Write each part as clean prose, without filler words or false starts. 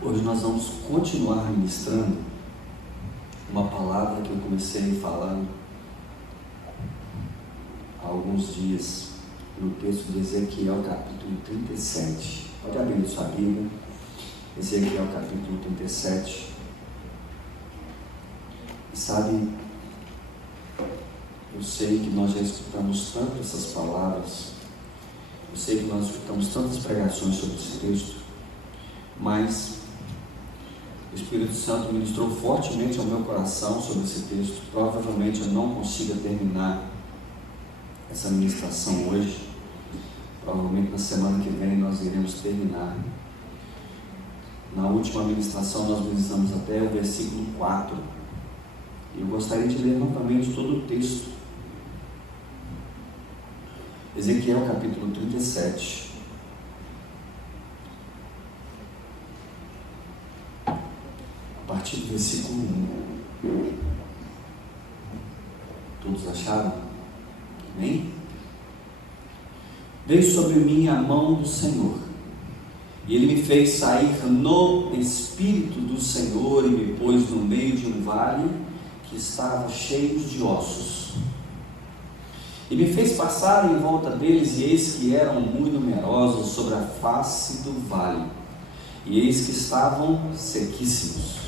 Hoje nós vamos continuar ministrando uma palavra que eu comecei falando há alguns dias no texto de Ezequiel capítulo 37. Pode abrir sua Bíblia, Ezequiel capítulo 37. E sabe, eu sei que nós já escutamos tanto essas palavras, eu sei que nós escutamos tantas pregações sobre esse texto, mas o Espírito Santo ministrou fortemente ao meu coração sobre esse texto. Provavelmente eu não consiga terminar essa ministração hoje. Provavelmente na semana que vem nós iremos terminar. Na última ministração nós ministramos até o versículo 4. E eu gostaria de ler novamente todo o texto. Ezequiel capítulo 37. A partir do versículo 1. Todos acharam? Amém? Veio sobre mim a mão do Senhor, e Ele me fez sair no Espírito do Senhor, e me pôs no meio de um vale que estava cheio de ossos. E me fez passar em volta deles, e eis que eram muito numerosos sobre a face do vale, e eis que estavam sequíssimos.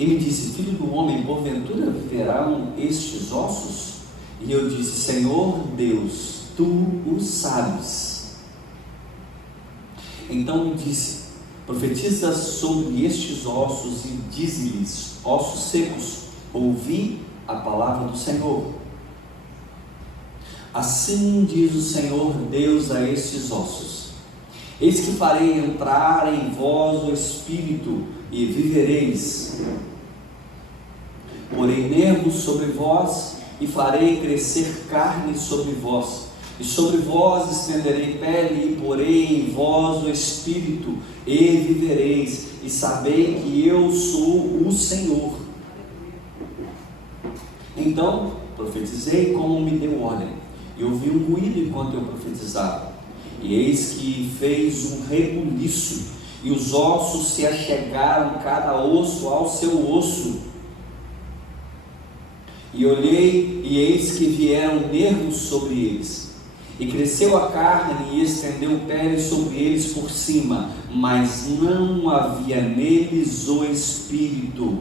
E me disse: filho do homem, porventura viverão estes ossos? E eu disse: Senhor Deus, tu o sabes. Então me disse: profetiza sobre estes ossos e dize-lhes: ossos secos, ouvi a palavra do Senhor. Assim diz o Senhor Deus a estes ossos: eis que farei entrar em vós o Espírito, e vivereis. Porei nervos sobre vós, e farei crescer carne sobre vós, e sobre vós estenderei pele, e porei em vós o Espírito, e vivereis, e sabei que eu sou o Senhor. Então profetizei como me deu ordem, e ouvi um ruído enquanto eu profetizava, e eis que fez um rebuliço, e os ossos se achegaram, cada osso ao seu osso. E olhei, e eis que vieram nervos sobre eles, e cresceu a carne, e estendeu pele sobre eles por cima, mas não havia neles o Espírito.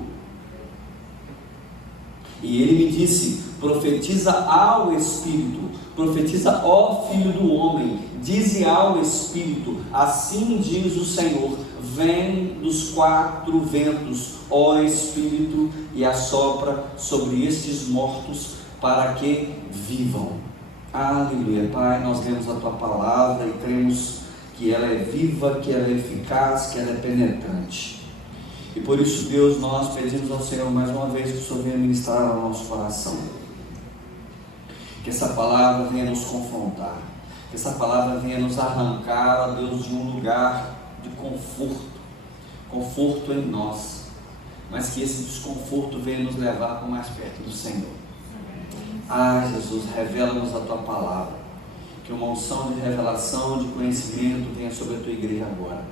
E ele me disse: profetiza ao Espírito, profetiza, ó filho do homem, dize ao Espírito: assim diz o Senhor, vem dos quatro ventos, ó Espírito, e assopra sobre estes mortos, para que vivam. Aleluia. Pai, nós lemos a Tua palavra e cremos que ela é viva, que ela é eficaz, que ela é penetrante. E por isso, Deus, nós pedimos ao Senhor mais uma vez que o Senhor venha ministrar ao nosso coração. Que essa palavra venha nos confrontar, que essa palavra venha nos arrancar, ó Deus, de um lugar de conforto em nós, mas que esse desconforto venha nos levar para mais perto do Senhor. Ah, Jesus, revela-nos a Tua palavra, que uma unção de revelação, de conhecimento venha sobre a Tua igreja agora.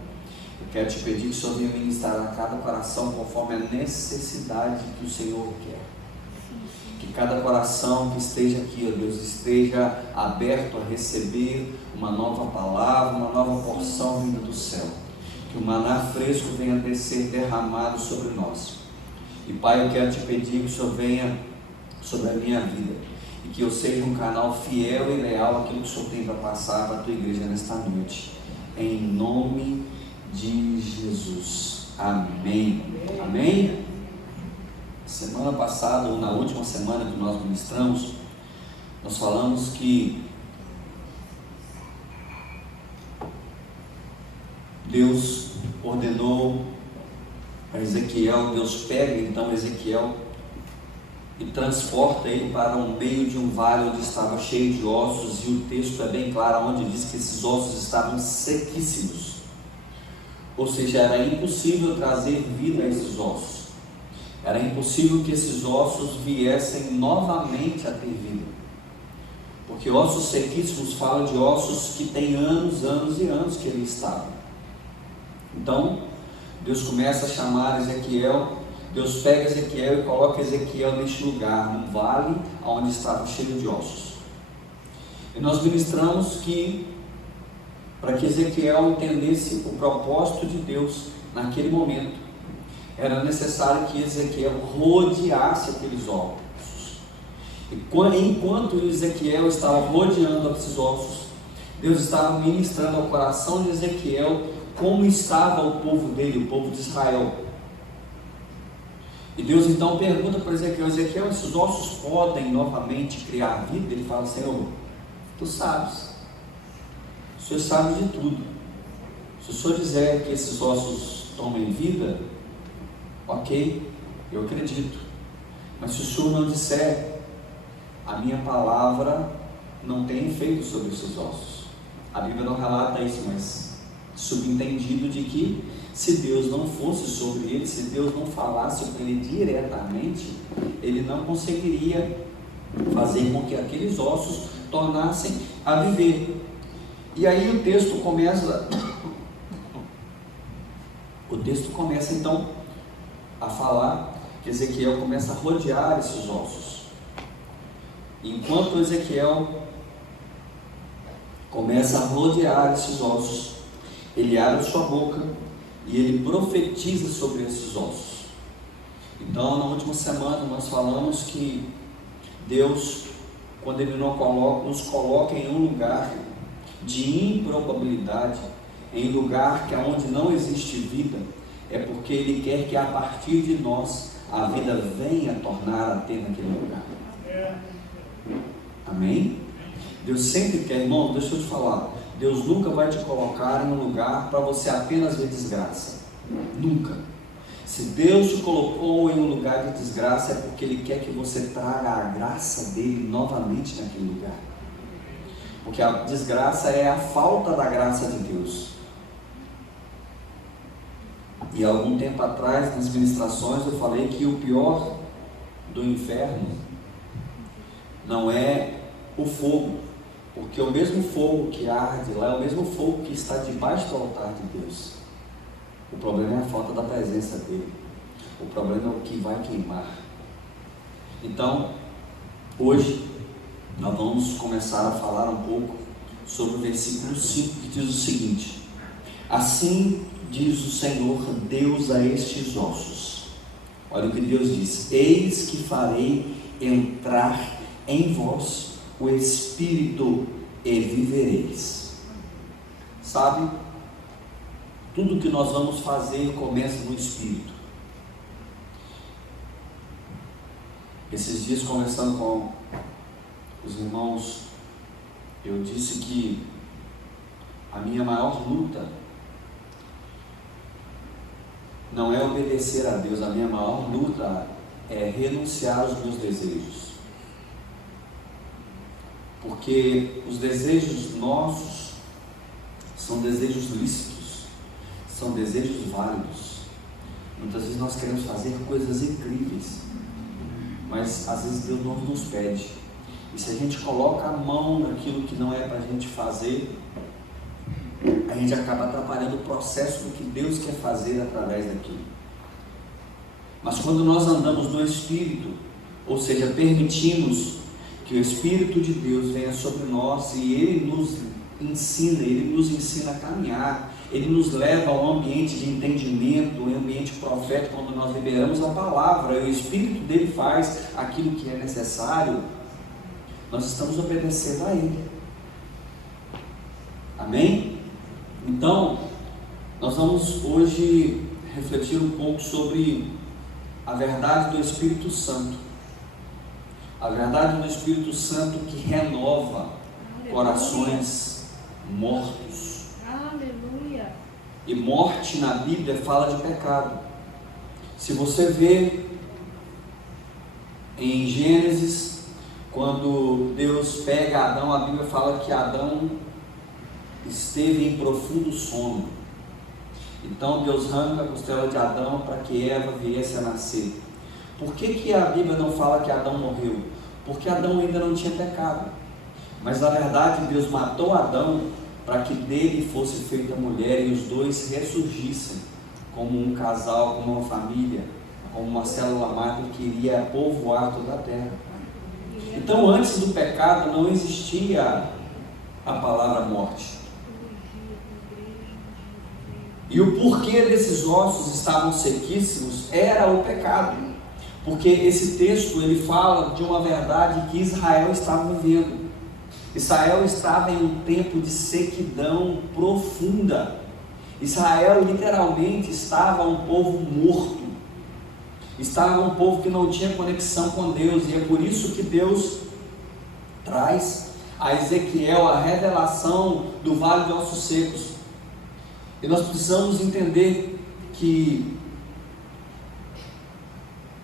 Eu quero te pedir que o Senhor venha ministrar a cada coração conforme a necessidade que o Senhor quer. Que cada coração que esteja aqui, ó Deus, esteja aberto a receber uma nova palavra, uma nova porção vinda do céu. Que o maná fresco venha a ser derramado sobre nós. E Pai, eu quero te pedir que o Senhor venha sobre a minha vida, e que eu seja um canal fiel e leal àquilo que o Senhor tem para passar para a Tua igreja nesta noite, em nome de Jesus. Amém. Amém. Semana passada, ou na última semana que nós ministramos, nós falamos que Deus ordenou a Ezequiel, Deus pega então Ezequiel e transporta ele para o meio de um vale onde estava cheio de ossos, e o texto é bem claro, onde diz que esses ossos estavam sequíssimos, ou seja, era impossível trazer vida a esses ossos, era impossível que esses ossos viessem novamente a ter vida, porque ossos sequíssimos falam de ossos que têm anos e anos que ali estavam. Então, Deus começa a chamar Ezequiel. Deus pega Ezequiel e coloca Ezequiel neste lugar, num vale onde estava cheio de ossos. E nós ministramos que, para que Ezequiel entendesse o propósito de Deus naquele momento, era necessário que Ezequiel rodeasse aqueles ossos. E enquanto Ezequiel estava rodeando esses ossos, Deus estava ministrando ao coração de Ezequiel como estava o povo dele, o povo de Israel. E Deus então pergunta para Ezequiel: Ezequiel, esses ossos podem novamente criar vida? Ele fala: Senhor, tu sabes, o Senhor sabe de tudo. Se o Senhor dizer que esses ossos tomem vida, ok, eu acredito. Mas se o Senhor não disser, a minha palavra não tem efeito sobre esses ossos. A Bíblia não relata isso, mas subentendido de que se Deus não fosse sobre ele, se Deus não falasse com ele diretamente, ele não conseguiria fazer com que aqueles ossos tornassem a viver. E aí o texto começa então a falar que Ezequiel começa a rodear esses ossos. Enquanto Ezequiel começa a rodear esses ossos, ele abre sua boca e ele profetiza sobre esses ossos. Então, na última semana nós falamos que Deus, quando Ele nos coloca em um lugar de improbabilidade, em lugar que onde não existe vida, é porque Ele quer que a partir de nós a vida venha tornar a ter naquele lugar. Amém? Deus sempre quer, irmão, deixa eu te falar, Deus nunca vai te colocar em um lugar para você apenas ver desgraça. Nunca. Se Deus te colocou em um lugar de desgraça, é porque Ele quer que você traga a graça dEle novamente naquele lugar. Porque a desgraça é a falta da graça de Deus. E há algum tempo atrás, nas ministrações, eu falei que o pior do inferno não é o fogo, porque o mesmo fogo que arde lá é o mesmo fogo que está debaixo do altar de Deus. O problema é a falta da presença dele. O problema é o que vai queimar. Então, hoje nós vamos começar a falar um pouco sobre o versículo 5, que diz o seguinte: assim diz o Senhor Deus a estes ossos. Olha o que Deus diz: eis que farei entrar em vós o Espírito e vivereis. Sabe, tudo que nós vamos fazer começa no Espírito. Esses dias, conversando com os irmãos, eu disse que a minha maior luta não é obedecer a Deus, a minha maior luta é renunciar aos meus desejos. Porque os desejos nossos são desejos lícitos, são desejos válidos. Muitas vezes nós queremos fazer coisas incríveis, mas às vezes Deus não nos pede. E se a gente coloca a mão naquilo que não é para a gente fazer, a gente acaba atrapalhando o processo do que Deus quer fazer através daquilo. Mas quando nós andamos no Espírito, ou seja, permitimos que o Espírito de Deus venha sobre nós e Ele nos ensina a caminhar, Ele nos leva a um ambiente de entendimento, um ambiente profético, quando nós liberamos a palavra, e o Espírito dele faz aquilo que é necessário, nós estamos obedecendo a Ele. Amém? Então, nós vamos hoje refletir um pouco sobre a verdade do Espírito Santo. A verdade do Espírito Santo que renova corações mortos. Aleluia. E morte na Bíblia fala de pecado. Se você vê em Gênesis, quando Deus pega Adão, a Bíblia fala que Adão esteve em profundo sono. Então Deus arranca a costela de Adão para que Eva viesse a nascer. Por que a Bíblia não fala que Adão morreu? Porque Adão ainda não tinha pecado. Mas na verdade Deus matou Adão para que dele fosse feita a mulher e os dois ressurgissem como um casal, como uma família, como uma célula máter que iria povoar toda a terra. Então, antes do pecado não existia a palavra morte. E o porquê desses ossos estavam sequíssimos era o pecado. Porque esse texto ele fala de uma verdade que Israel estava vivendo. Israel estava em um tempo de sequidão profunda. Israel literalmente estava um povo morto. Estava um povo que não tinha conexão com Deus. E é por isso que Deus traz a Ezequiel a revelação do vale de ossos secos. E nós precisamos entender que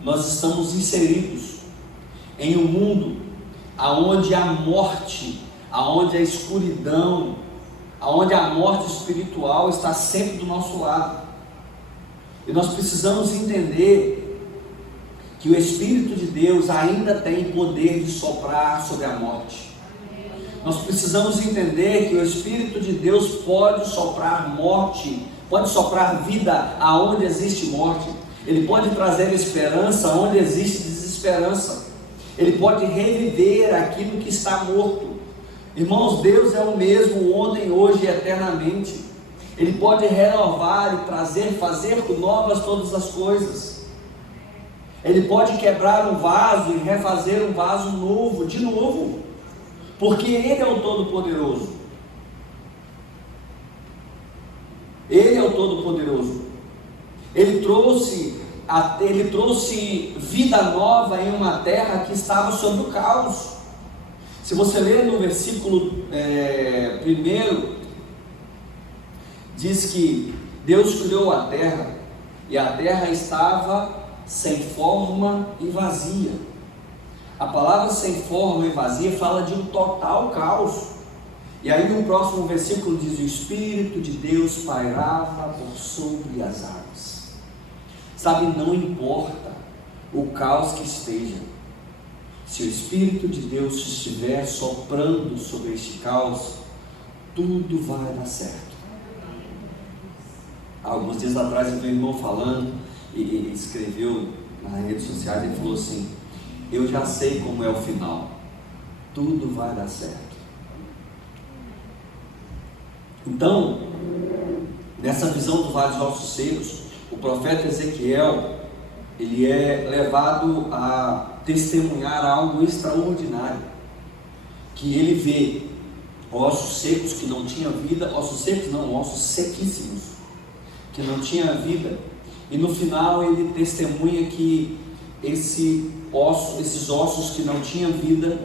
nós estamos inseridos em um mundo aonde a morte, aonde a escuridão, aonde a morte espiritual está sempre do nosso lado. E nós precisamos entender que o Espírito de Deus ainda tem poder de soprar sobre a morte. Nós precisamos entender que o Espírito de Deus pode soprar morte, pode soprar vida aonde existe morte. Ele pode trazer esperança onde existe desesperança. Ele pode reviver aquilo que está morto. Irmãos, Deus é o mesmo ontem, hoje e eternamente. Ele pode renovar e trazer, fazer novas todas as coisas. Ele pode quebrar um vaso e refazer um vaso novo, de novo, porque Ele é o Todo-Poderoso. Ele é o Todo-Poderoso. Ele trouxe vida nova em uma terra que estava sob o caos. Se você ler no versículo 1, diz que Deus criou a terra e a terra estava sem forma e vazia. A palavra sem forma e vazia fala de um total caos. E aí no próximo versículo diz: o Espírito de Deus pairava por sobre as águas. Sabe, não importa o caos que esteja, se o Espírito de Deus estiver soprando sobre este caos, tudo vai dar certo. Alguns dias atrás eu vi um irmão falando e escreveu nas redes sociais, ele falou assim: eu já sei como é o final, tudo vai dar certo. Então, nessa visão do Vale dos Ossos Secos, o profeta Ezequiel, ele é levado a testemunhar algo extraordinário, que ele vê ossos secos que não tinham vida, ossos secos não, ossos sequíssimos, que não tinha vida, e no final ele testemunha que esses ossos que não tinham vida,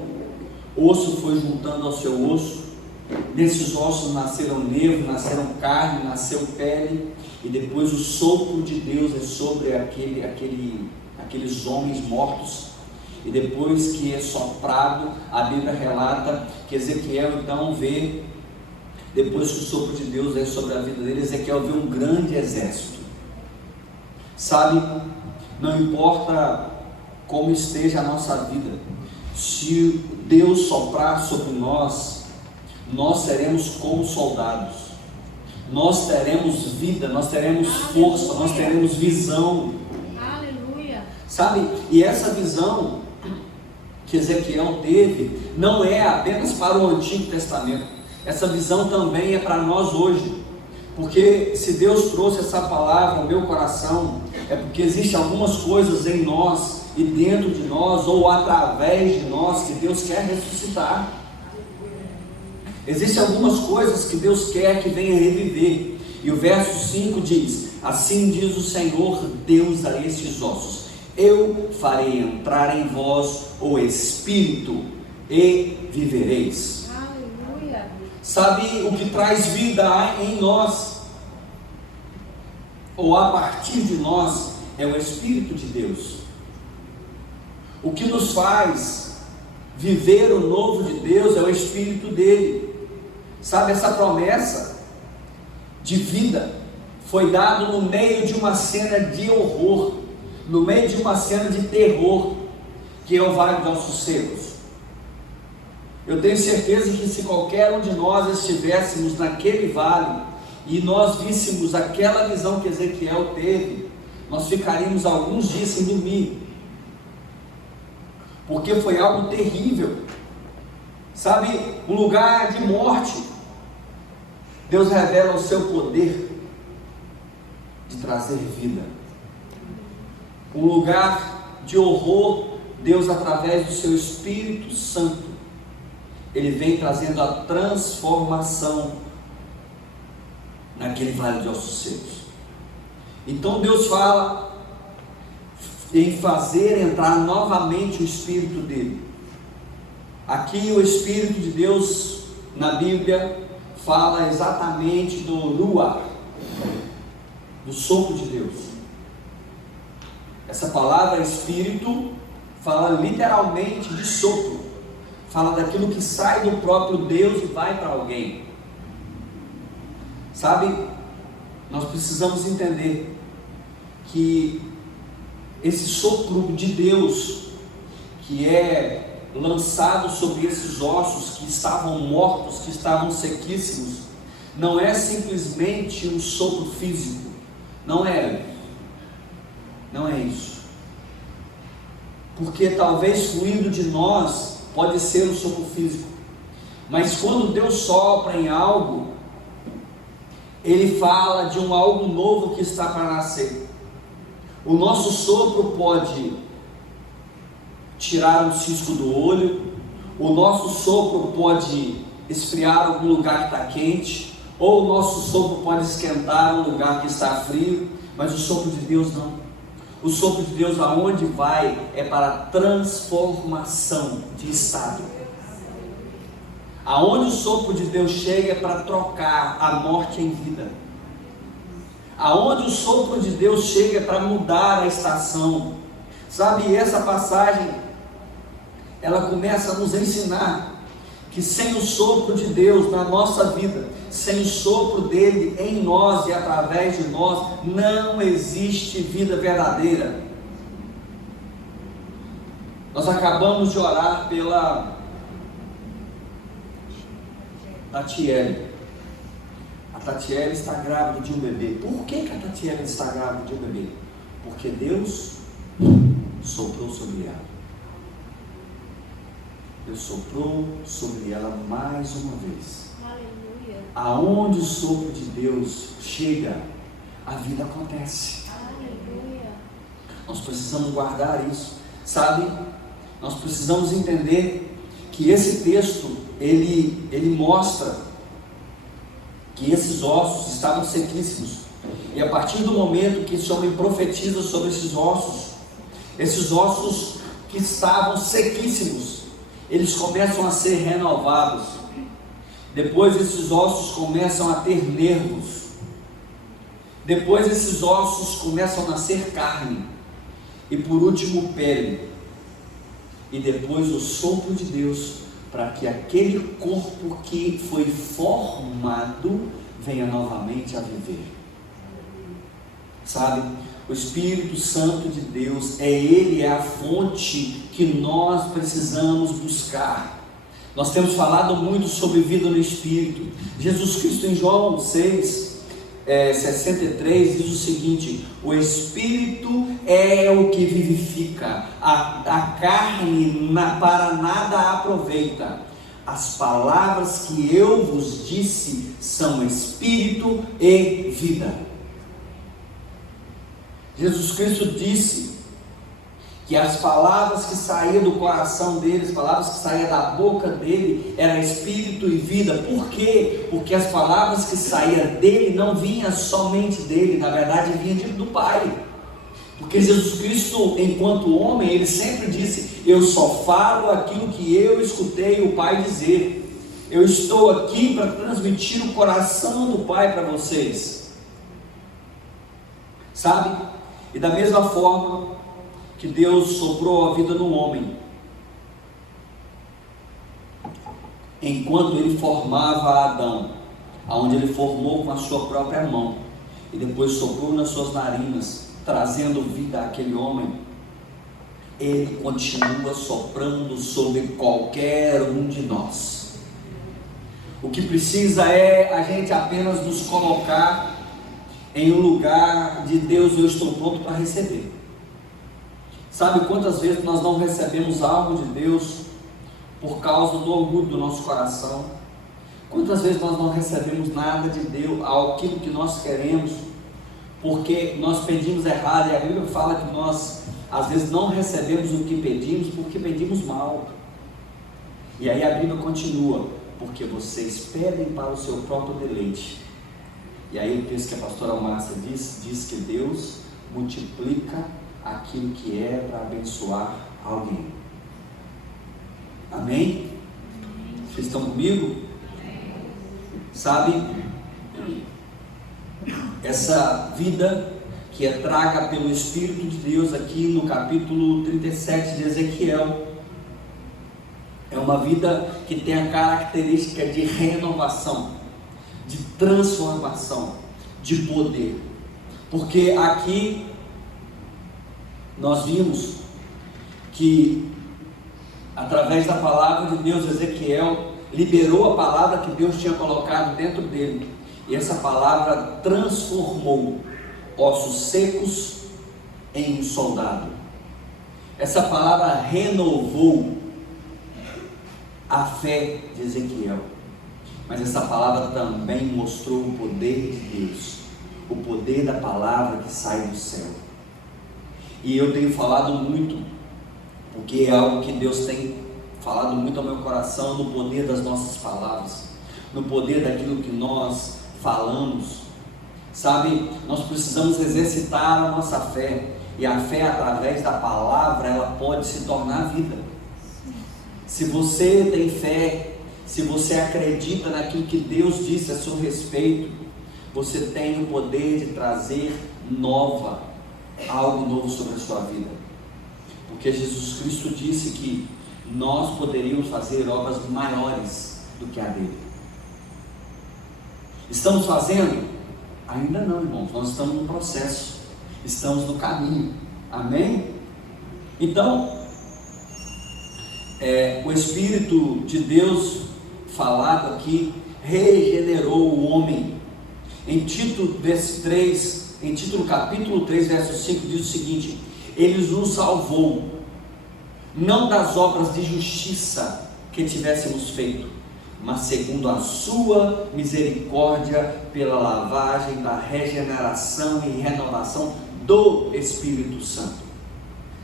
osso foi juntando ao seu osso, nesses ossos nasceram nervo, nasceram carne, nasceu pele, e depois o sopro de Deus é sobre aqueles homens mortos, e depois que é soprado, a Bíblia relata que Ezequiel então vê, depois que o sopro de Deus é sobre a vida dele, Ezequiel vê um grande exército. Sabe, não importa como esteja a nossa vida, se Deus soprar sobre nós, nós seremos como soldados, nós teremos vida, nós teremos força, nós teremos visão. Aleluia. Sabe, e essa visão que Ezequiel teve não é apenas para o Antigo Testamento, essa visão também é para nós hoje, porque se Deus trouxe essa palavra ao meu coração, é porque existem algumas coisas em nós e dentro de nós, ou através de nós, que Deus quer ressuscitar. Existem algumas coisas que Deus quer que venha reviver, e o verso 5 diz: assim diz o Senhor Deus a estes ossos, eu farei entrar em vós o Espírito e vivereis. Aleluia. Sabe o que traz vida em nós, ou a partir de nós, é o Espírito de Deus. O que nos faz viver o novo de Deus é o Espírito dele. Sabe, essa promessa de vida foi dada no meio de uma cena de horror, no meio de uma cena de terror, que é o Vale dos Ossos Secos. Eu tenho certeza que se qualquer um de nós estivéssemos naquele vale e nós víssemos aquela visão que Ezequiel teve, nós ficaríamos alguns dias sem dormir, porque foi algo terrível, sabe, um lugar de morte. Deus revela o seu poder de trazer vida, um lugar de horror. Deus, através do seu Espírito Santo, Ele vem trazendo a transformação naquele vale de ossos secos. Então Deus fala em fazer entrar novamente o Espírito dele. Aqui o Espírito de Deus na Bíblia fala exatamente do ruach, do sopro de Deus. Essa palavra Espírito fala literalmente de sopro, fala daquilo que sai do próprio Deus e vai para alguém. Sabe, nós precisamos entender que esse sopro de Deus, que é lançado sobre esses ossos que estavam mortos, que estavam sequíssimos, não é simplesmente um sopro físico, não é isso, porque talvez fluindo de nós pode ser um sopro físico, mas quando Deus sopra em algo, Ele fala de um algo novo que está para nascer. O nosso sopro pode tirar um cisco do olho, o nosso sopro pode esfriar algum lugar que está quente, ou o nosso sopro pode esquentar um lugar que está frio, mas o sopro de Deus não. O sopro de Deus, aonde vai, é para transformação de estado. Aonde o sopro de Deus chega é para trocar a morte em vida. Aonde o sopro de Deus chega é para mudar a estação. Sabe, essa passagem, ela começa a nos ensinar que sem o sopro de Deus na nossa vida, sem o sopro dele em nós e através de nós, não existe vida verdadeira. Nós acabamos de orar pela Tatiele. A Tatiele está grávida de um bebê. Por que a Tatiele está grávida de um bebê? Porque Deus soprou sobre ela. Deus soprou sobre ela mais uma vez. Aleluia. Aonde o sopro de Deus chega, a vida acontece. Aleluia. Nós precisamos guardar isso, sabe? Nós precisamos entender que esse texto, ele mostra que esses ossos estavam sequíssimos. E a partir do momento que esse homem profetiza sobre esses ossos que estavam sequíssimos, eles começam a ser renovados. Depois esses ossos começam a ter nervos. Depois esses ossos começam a nascer carne. E por último pele. E depois o sopro de Deus, para que aquele corpo que foi formado venha novamente a viver. Sabe? O Espírito Santo de Deus, Ele é a fonte que nós precisamos buscar. Nós temos falado muito sobre vida no Espírito. Jesus Cristo em João 6, 63 diz o seguinte: o Espírito é o que vivifica, a carne para nada aproveita. As palavras que eu vos disse são Espírito e vida. Jesus Cristo disse que as palavras que saíam do coração dele, as palavras que saíam da boca dele, era espírito e vida. Por quê? Porque as palavras que saíam dele não vinham somente dele, na verdade vinham do Pai. Porque Jesus Cristo, enquanto homem, ele sempre disse: eu só falo aquilo que eu escutei o Pai dizer. Eu estou aqui para transmitir o coração do Pai para vocês. Sabe? E da mesma forma que Deus soprou a vida no homem, enquanto ele formava Adão, aonde ele formou com a sua própria mão, e depois soprou nas suas narinas, trazendo vida àquele homem, Ele continua soprando sobre qualquer um de nós. O que precisa é a gente apenas nos colocar em um lugar de Deus, eu estou pronto para receber. Sabe quantas vezes nós não recebemos algo de Deus por causa do orgulho do nosso coração? Quantas vezes nós não recebemos nada de Deus, aquilo que nós queremos, porque nós pedimos errado, e a Bíblia fala que nós às vezes não recebemos o que pedimos porque pedimos mal. E aí a Bíblia continua, porque vocês pedem para o seu próprio deleite. E aí o texto que a pastora Márcia diz que Deus multiplica aquilo que é para abençoar alguém. Amém? Vocês estão comigo? Sabe, essa vida que é traga pelo Espírito de Deus aqui no capítulo 37 de Ezequiel, é uma vida que tem a característica de renovação, de transformação, de poder. Porque aqui nós vimos que através da palavra de Deus, Ezequiel liberou a palavra que Deus tinha colocado dentro dele, e essa palavra transformou ossos secos em um soldado. Essa palavra renovou a fé de Ezequiel, mas essa palavra também mostrou o poder de Deus, o poder da palavra que sai do céu. E eu tenho falado muito, porque é algo que Deus tem falado muito ao meu coração, no poder das nossas palavras, no poder daquilo que nós falamos. Sabe, nós precisamos exercitar a nossa fé, e a fé através da palavra, ela pode se tornar vida. Se você tem fé, se você acredita naquilo que Deus disse a seu respeito, você tem o poder de trazer algo novo sobre a sua vida. Porque Jesus Cristo disse que nós poderíamos fazer obras maiores do que a dele. Estamos fazendo? Ainda não, irmãos, nós estamos no processo, estamos no caminho, amém? Então, o Espírito de Deus falado aqui regenerou o homem. Em Tito capítulo 3, verso 5 diz o seguinte: ele nos salvou, não das obras de justiça que tivéssemos feito, mas segundo a sua misericórdia, pela lavagem da regeneração e renovação do Espírito Santo.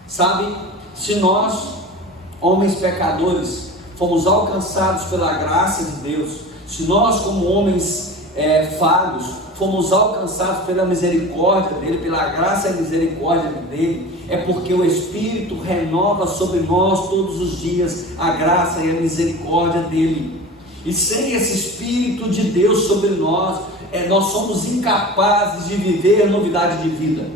Sabe, se nós, homens pecadores, fomos alcançados pela graça de Deus, se nós como homens falhos, fomos alcançados pela misericórdia dele, pela graça e misericórdia dele, é porque o Espírito renova sobre nós todos os dias a graça e a misericórdia dele. E sem esse Espírito de Deus sobre nós, nós somos incapazes de viver a novidade de vida.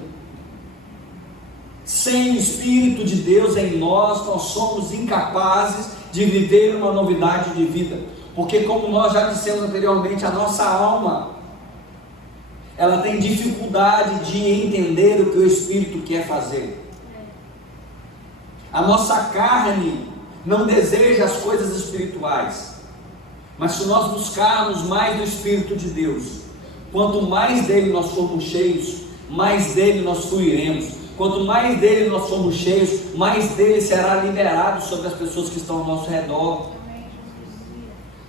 Sem o Espírito de Deus em nós somos incapazes de viver uma novidade de vida. Porque, como nós já dissemos anteriormente, a nossa alma, ela tem dificuldade de entender o que o Espírito quer fazer. A nossa carne não deseja as coisas espirituais. Mas se nós buscarmos mais do Espírito de Deus, quanto mais dele nós formos cheios, mais dele nós fluiremos. Quanto mais dele nós formos cheios, mais dele será liberado sobre as pessoas que estão ao nosso redor.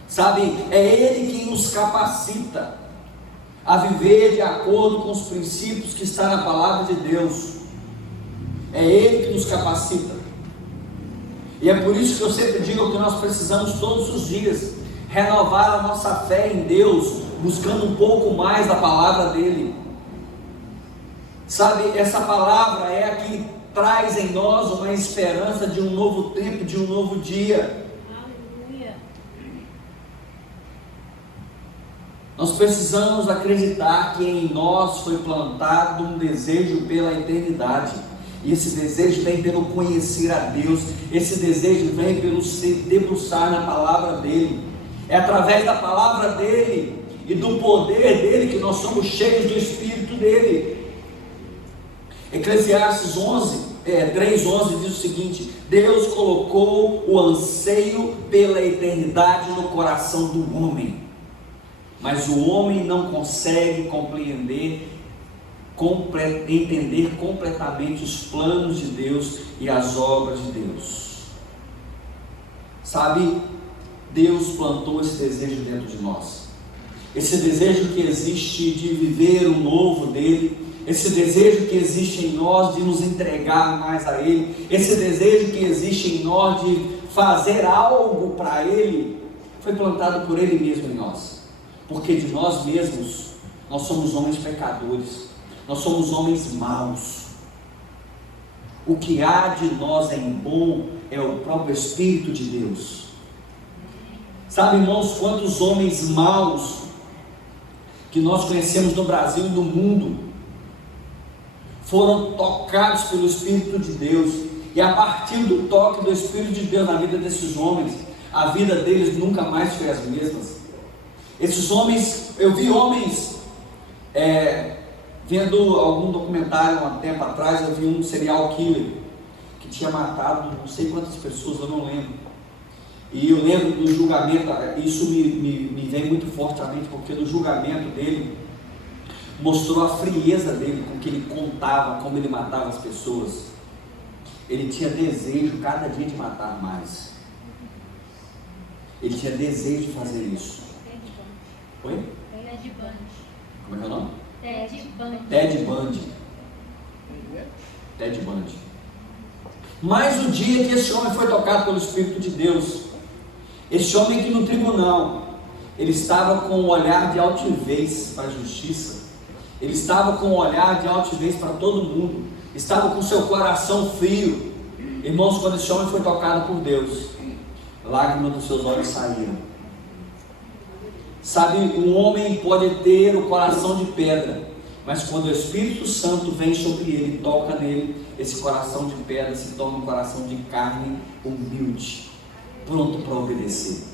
Sabe, é ele quem nos capacita a viver de acordo com os princípios que está na palavra de Deus. É ele que nos capacita. E é por isso que eu sempre digo que nós precisamos todos os dias renovar a nossa fé em Deus, buscando um pouco mais da palavra dele. Sabe, essa palavra é a que traz em nós uma esperança de um novo tempo, de um novo dia. Aleluia. Nós precisamos acreditar que em nós foi plantado um desejo pela eternidade. E esse desejo vem pelo conhecer a Deus. Esse desejo vem pelo se debruçar na palavra dele. É através da palavra dele e do poder dele que nós somos cheios do Espírito dele. Eclesiastes 11, 3:11 diz o seguinte: Deus colocou o anseio pela eternidade no coração do homem, mas o homem não consegue entender completamente os planos de Deus e as obras de Deus. Sabe, Deus plantou esse desejo dentro de nós, esse desejo que existe de viver o novo dele, esse desejo que existe em nós de nos entregar mais a ele, esse desejo que existe em nós de fazer algo para ele, foi plantado por ele mesmo em nós, porque de nós mesmos, nós somos homens pecadores, nós somos homens maus. O que há de nós em bom é o próprio Espírito de Deus. Sabe, irmãos, quantos homens maus que nós conhecemos no Brasil e no mundo foram tocados pelo Espírito de Deus, e a partir do toque do Espírito de Deus na vida desses homens, a vida deles nunca mais foi as mesmas. Esses homens, eu vi homens, vendo algum documentário há um tempo atrás, eu vi um serial killer que tinha matado não sei quantas pessoas, eu não lembro. E eu lembro do julgamento, isso me vem muito forte à mente, porque no julgamento dele, mostrou a frieza dele, com que ele contava como ele matava as pessoas. Ele tinha desejo cada dia de matar mais. Ele tinha desejo de fazer isso. Oi? Ted Bundy. Como é que é o nome? Ted Bundy. Ted Bundy. Ted Bundy. Mas o dia que esse homem foi tocado pelo Espírito de Deus, esse homem que no tribunal, ele estava com um olhar de altivez para a justiça, ele estava com um olhar de altivez para todo mundo, estava com seu coração frio. Irmãos, quando esse homem foi tocado por Deus, lágrimas dos seus olhos saíram. Sabe, um homem pode ter o coração de pedra, mas quando o Espírito Santo vem sobre ele, toca nele, esse coração de pedra se torna um coração de carne humilde, pronto para obedecer.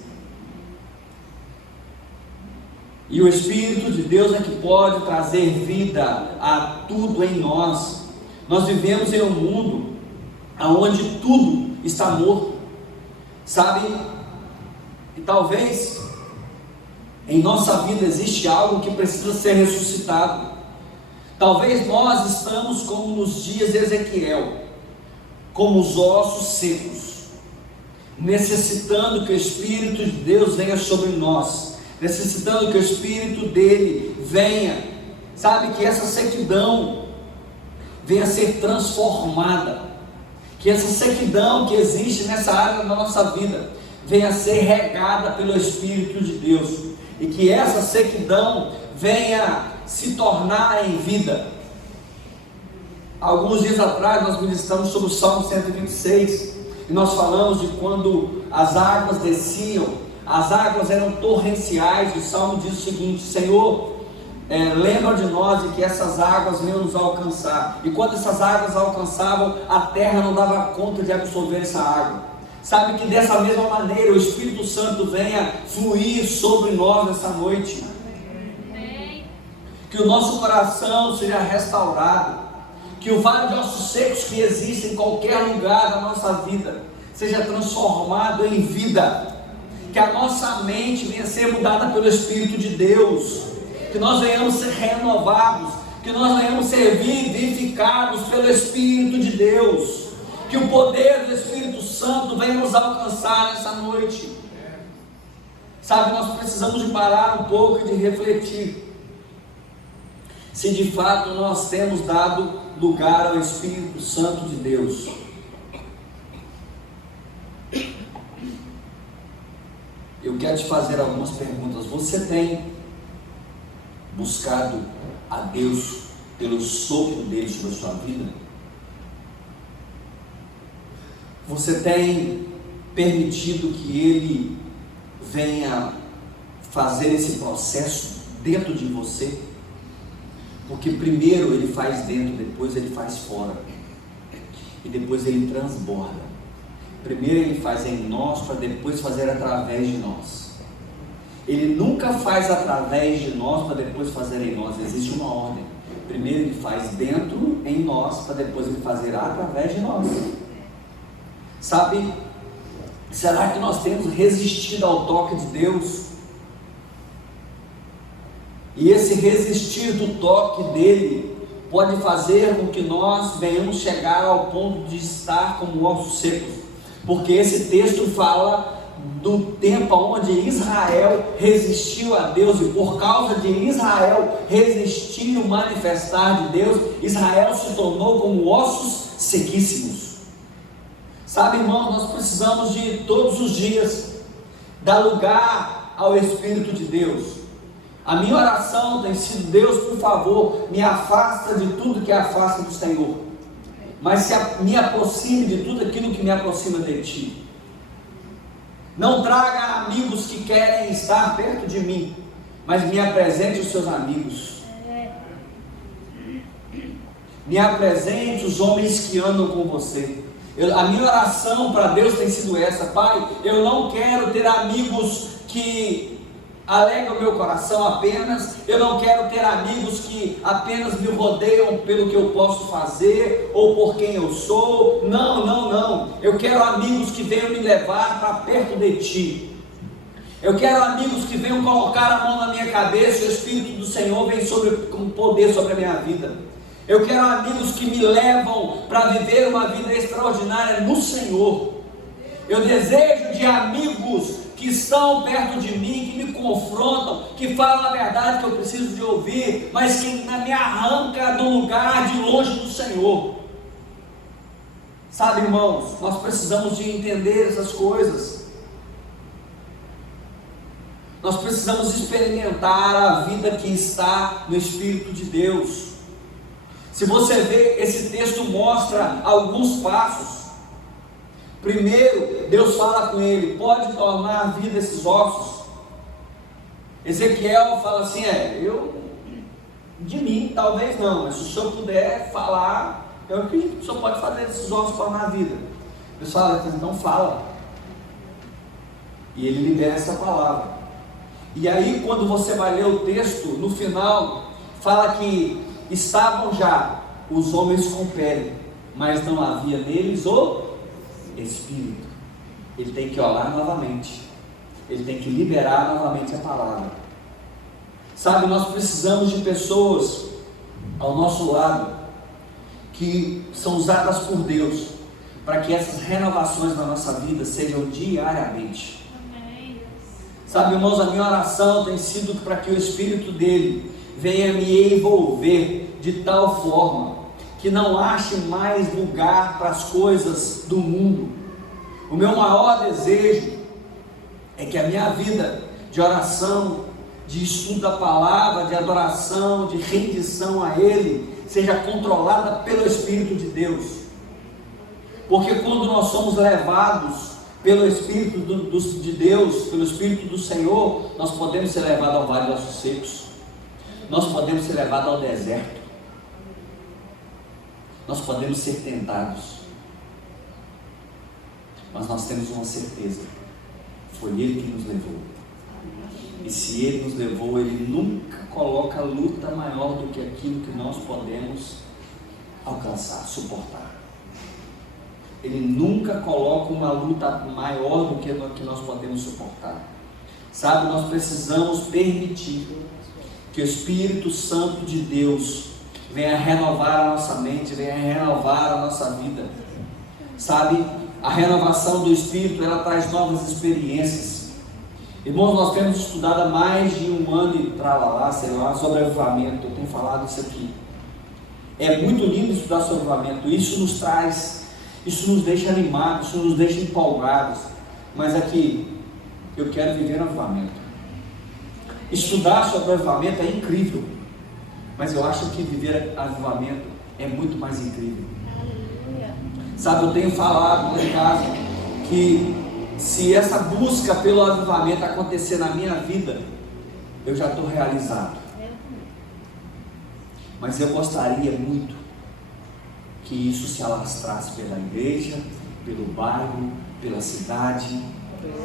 E o Espírito de Deus é que pode trazer vida a tudo em nós. Nós vivemos em um mundo onde tudo está morto, sabe? E talvez em nossa vida existe algo que precisa ser ressuscitado. Talvez nós estamos como nos dias de Ezequiel, como os ossos secos, necessitando que o Espírito de Deus venha sobre nós, necessitando que o Espírito dele venha, sabe, que essa sequidão venha a ser transformada, que essa sequidão que existe nessa área da nossa vida venha a ser regada pelo Espírito de Deus, e que essa sequidão venha se tornar em vida. Alguns dias atrás nós ministramos sobre o Salmo 126, e nós falamos de quando as águas desciam, as águas eram torrenciais. O Salmo diz o seguinte: Senhor, lembra de nós e que essas águas venham nos alcançar. E quando essas águas alcançavam, a terra não dava conta de absorver essa água. Sabe, que dessa mesma maneira o Espírito Santo venha fluir sobre nós nessa noite. Que o nosso coração seja restaurado, que o vale de ossos secos que existe em qualquer lugar da nossa vida seja transformado em vida, que a nossa mente venha a ser mudada pelo Espírito de Deus, que nós venhamos ser renovados, que nós venhamos ser vivificados pelo Espírito de Deus, que o poder do Espírito Santo venha nos alcançar nessa noite. Sabe, nós precisamos de parar um pouco e de refletir se de fato nós temos dado lugar ao Espírito Santo de Deus. Eu quero te fazer algumas perguntas. Você tem buscado a Deus pelo sopro dele sobre a sua vida? Você tem permitido que ele venha fazer esse processo dentro de você? Porque primeiro ele faz dentro, depois ele faz fora, e depois ele transborda. Primeiro ele faz em nós, para depois fazer através de nós. Ele nunca faz através de nós, para depois fazer em nós. Existe uma ordem. Primeiro Ele faz dentro em nós, para depois Ele fazer através de nós. Sabe, será que nós temos resistido ao toque de Deus? E esse resistir do toque dele pode fazer com que nós venhamos chegar ao ponto de estar como ossos secos, porque esse texto fala do tempo onde Israel resistiu a Deus, e por causa de Israel resistir o manifestar de Deus, Israel se tornou como ossos sequíssimos. Sabe, irmãos, nós precisamos de todos os dias dar lugar ao Espírito de Deus. A minha oração tem sido: Deus, por favor, me afasta de tudo que afasta do Senhor, mas me aproxime de tudo aquilo que me aproxima de Ti. Não traga amigos que querem estar perto de mim, mas me apresente os seus amigos. Me apresente os homens que andam com você. A minha oração para Deus tem sido essa: Pai, eu não quero ter amigos que alegram o meu coração apenas, eu não quero ter amigos que apenas me rodeiam pelo que eu posso fazer, ou por quem eu sou. Não, eu quero amigos que venham me levar para perto de Ti. Eu quero amigos que venham colocar a mão na minha cabeça e o Espírito do Senhor vem com poder sobre a minha vida. Eu quero amigos que me levam para viver uma vida extraordinária no Senhor. Eu desejo de amigos que estão perto de mim, que me confrontam, que falam a verdade que eu preciso de ouvir, mas que me arranca do lugar de longe do Senhor. Sabe, irmãos, nós precisamos de entender essas coisas. Nós precisamos experimentar a vida que está no Espírito de Deus. Se você vê, esse texto mostra alguns passos. Primeiro, Deus fala com ele: pode tornar vida esses ossos. Ezequiel fala assim: de mim talvez não, mas se o senhor puder falar, eu acredito que o senhor pode fazer esses ossos tornar vida. Deus fala: então fala. E ele libera essa palavra. E aí, quando você vai ler o texto, no final, fala que estavam já os homens com pele, mas não havia neles o Espírito. Ele tem que orar novamente, ele tem que liberar novamente a palavra. Sabe, nós precisamos de pessoas ao nosso lado que são usadas por Deus para que essas renovações na nossa vida sejam diariamente. Sabe, irmãos, a minha oração tem sido para que o Espírito dele venha me envolver de tal forma que não ache mais lugar para as coisas do mundo. O meu maior desejo é que a minha vida de oração, de estudo da palavra, de adoração, de rendição a Ele, seja controlada pelo Espírito de Deus. Porque quando nós somos levados pelo Espírito de Deus, pelo Espírito do Senhor, nós podemos ser levados ao vale de ossos secos, nós podemos ser levados ao deserto, nós podemos ser tentados, mas nós temos uma certeza: foi Ele que nos levou. E se Ele nos levou, Ele nunca coloca luta maior do que aquilo que nós podemos alcançar, suportar. Ele nunca coloca uma luta maior do que o que nós podemos suportar. Sabe, nós precisamos permitir que o Espírito Santo de Deus venha renovar a nossa mente, venha renovar a nossa vida. Sabe, a renovação do Espírito, ela traz novas experiências. Irmãos, nós temos estudado há mais de um ano e tralalá, sei lá, sobre avivamento. Eu tenho falado isso aqui. É muito lindo estudar sobre avivamento. Isso nos traz, isso nos deixa animados, isso nos deixa empolgados. Mas aqui, eu quero viver no avivamento. Estudar sobre avivamento é incrível, mas eu acho que viver avivamento é muito mais incrível. Sabe, eu tenho falado lá em casa que se essa busca pelo avivamento acontecer na minha vida, eu já estou realizado. Mas eu gostaria muito que isso se alastrasse pela igreja, pelo bairro, pela cidade,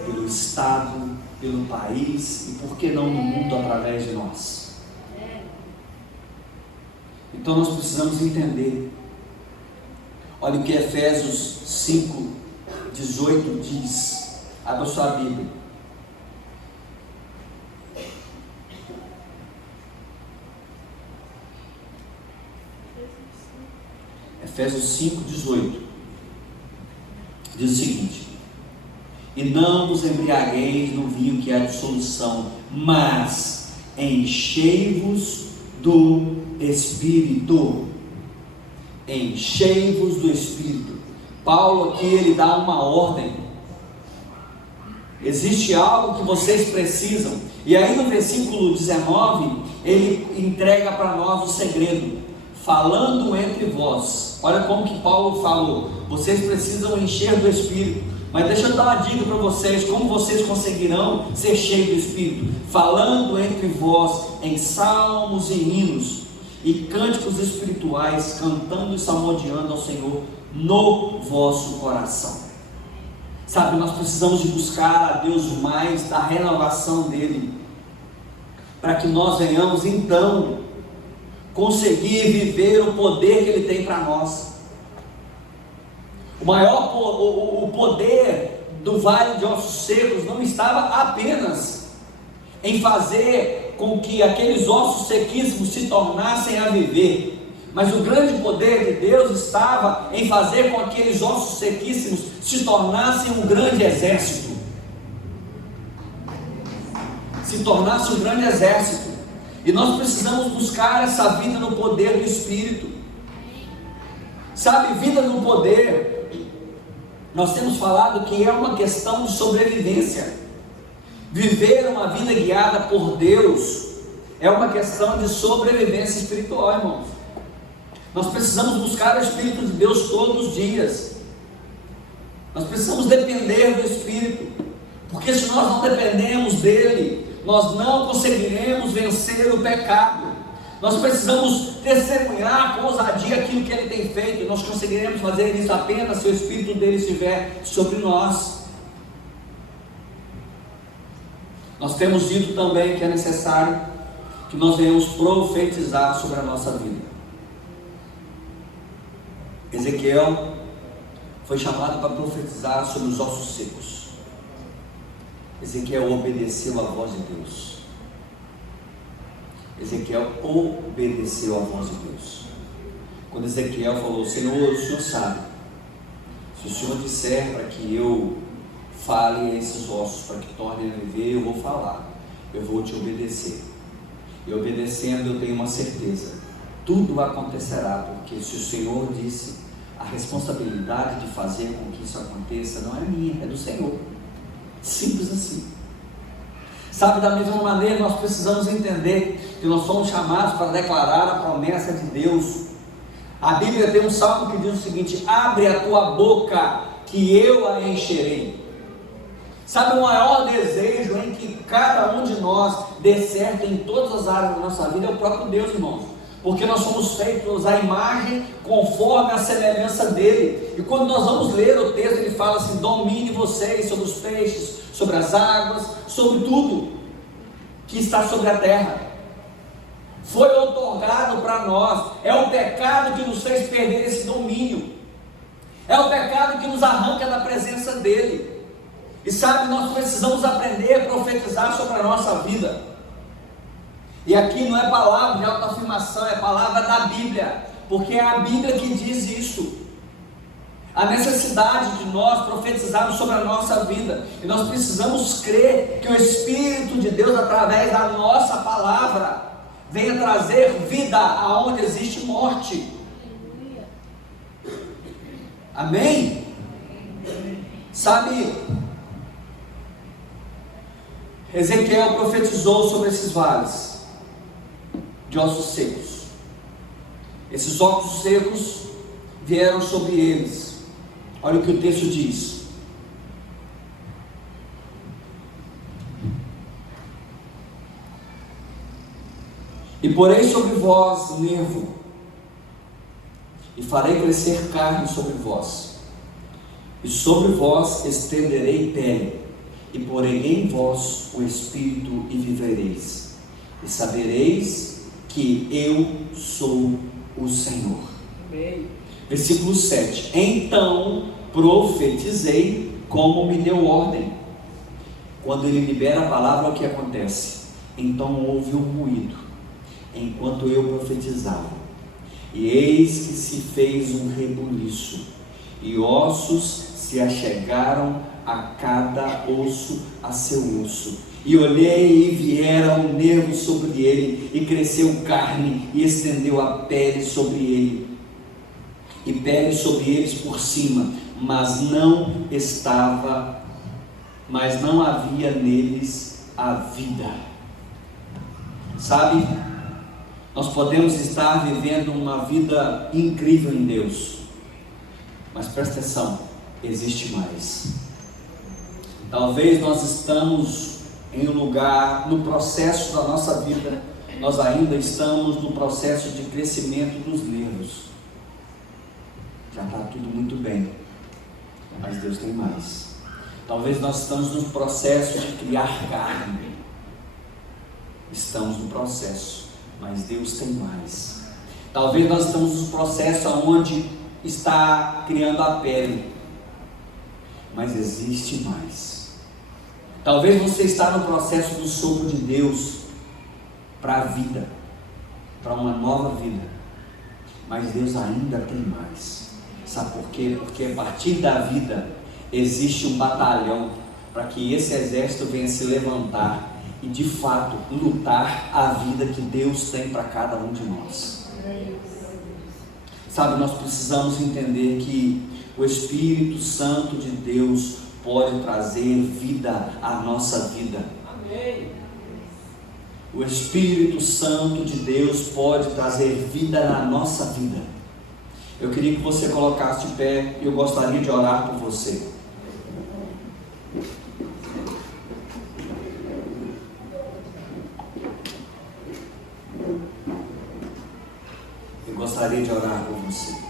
pelo estado, pelo país e por que não no mundo através de nós. Então nós precisamos entender. Olha o que Efésios 5:18 diz. Abra sua Bíblia. Efésios 5:18 diz o seguinte: e não vos embriagueis no vinho que é a dissolução, mas enchei-vos do Espírito. Enchei-vos do Espírito. Paulo aqui, ele dá uma ordem. Existe algo que vocês precisam. E aí no versículo 19, ele entrega para nós o segredo. Falando entre vós. Olha como que Paulo falou. Vocês precisam encher do Espírito. Mas deixa eu dar uma dica para vocês. Como vocês conseguirão ser cheios do Espírito? Falando entre vós em salmos e hinos e cânticos espirituais, cantando e salmodiando ao Senhor no vosso coração. Sabe, nós precisamos de buscar a Deus mais da renovação dele, para que nós venhamos então conseguir viver o poder que ele tem para nós. O poder do vale de ossos secos não estava apenas em fazer com que aqueles ossos sequíssimos se tornassem a viver, mas o grande poder de Deus estava em fazer com que aqueles ossos sequíssimos se tornassem um grande exército. Se tornasse um grande exército. E nós precisamos buscar essa vida no poder do Espírito. Sabe, vida no poder, nós temos falado que é uma questão de sobrevivência. Viver uma vida guiada por Deus é uma questão de sobrevivência espiritual, irmãos. Nós precisamos buscar o Espírito de Deus todos os dias. Nós precisamos depender do Espírito, porque se nós não dependemos dele, nós não conseguiremos vencer o pecado. Nós precisamos testemunhar com ousadia aquilo que ele tem feito, e nós conseguiremos fazer isso apenas se o Espírito dele estiver sobre nós. Nós temos dito também que é necessário que nós venhamos profetizar sobre a nossa vida. Ezequiel foi chamado para profetizar sobre os ossos secos. Ezequiel obedeceu à voz de Deus. Ezequiel obedeceu à voz de Deus. Quando Ezequiel falou: Senhor, o Senhor sabe, se o Senhor disser para que eu fale a esses ossos para que tornem a viver, eu vou falar, eu vou te obedecer. E obedecendo, eu tenho uma certeza: tudo acontecerá, porque se o Senhor disse, a responsabilidade de fazer com que isso aconteça não é minha, é do Senhor. Simples assim. Sabe, da mesma maneira, nós precisamos entender que nós somos chamados para declarar a promessa de Deus. A Bíblia tem um salmo que diz o seguinte: abre a tua boca, que eu a encherei. Sabe, o maior desejo em que cada um de nós dê certo em todas as áreas da nossa vida é o próprio Deus, irmãos. Porque nós somos feitos à imagem conforme a semelhança dele. E quando nós vamos ler o texto, ele fala assim: domine vocês sobre os peixes, sobre as águas, sobre tudo que está sobre a terra. Foi outorgado para nós. É o pecado que nos fez perder esse domínio. É o pecado que nos arranca da presença dele. E sabe, nós precisamos aprender a profetizar sobre a nossa vida. E aqui não é palavra de autoafirmação, é palavra da Bíblia, porque é a Bíblia que diz isso. A necessidade de nós profetizarmos sobre a nossa vida. E nós precisamos crer que o Espírito de Deus, através da nossa palavra, venha trazer vida aonde existe morte. Amém? Sabe, Ezequiel profetizou sobre esses vales de ossos secos. Esses ossos secos vieram sobre eles. Olha o que o texto diz: e porei sobre vós nervo, e farei crescer carne sobre vós, e sobre vós estenderei pele, e porei em vós o espírito, e vivereis, e sabereis que eu sou o Senhor. Versículo 7. Então profetizei como me deu ordem. Quando ele libera a palavra, o que acontece? Então houve um ruído, enquanto eu profetizava. E eis que se fez um rebuliço, e ossos se achegaram a cada osso a seu osso. E olhei, e vieram nervos sobre ele, e cresceu carne, e estendeu a pele sobre ele, e pele sobre eles por cima, mas não havia neles a vida. Sabe, nós podemos estar vivendo uma vida incrível em Deus, mas presta atenção, existe mais. Talvez nós estamos em um lugar, no processo da nossa vida, nós ainda estamos no processo de crescimento dos nervos. Já está tudo muito bem, mas Deus tem mais. Talvez nós estamos no processo de criar carne. Estamos no processo, mas Deus tem mais. Talvez nós estamos no processo onde está criando a pele, mas existe mais. Talvez você está no processo do sopro de Deus para a vida, para uma nova vida, mas Deus ainda tem mais. Sabe por quê? Porque a partir da vida existe um batalhão para que esse exército venha se levantar e de fato lutar a vida que Deus tem para cada um de nós. Sabe, nós precisamos entender que o Espírito Santo de Deus pode trazer vida à nossa vida. Amém. O Espírito Santo de Deus pode trazer vida na nossa vida. Eu queria que você colocasse de pé e eu gostaria de orar por você. Eu gostaria de orar por você.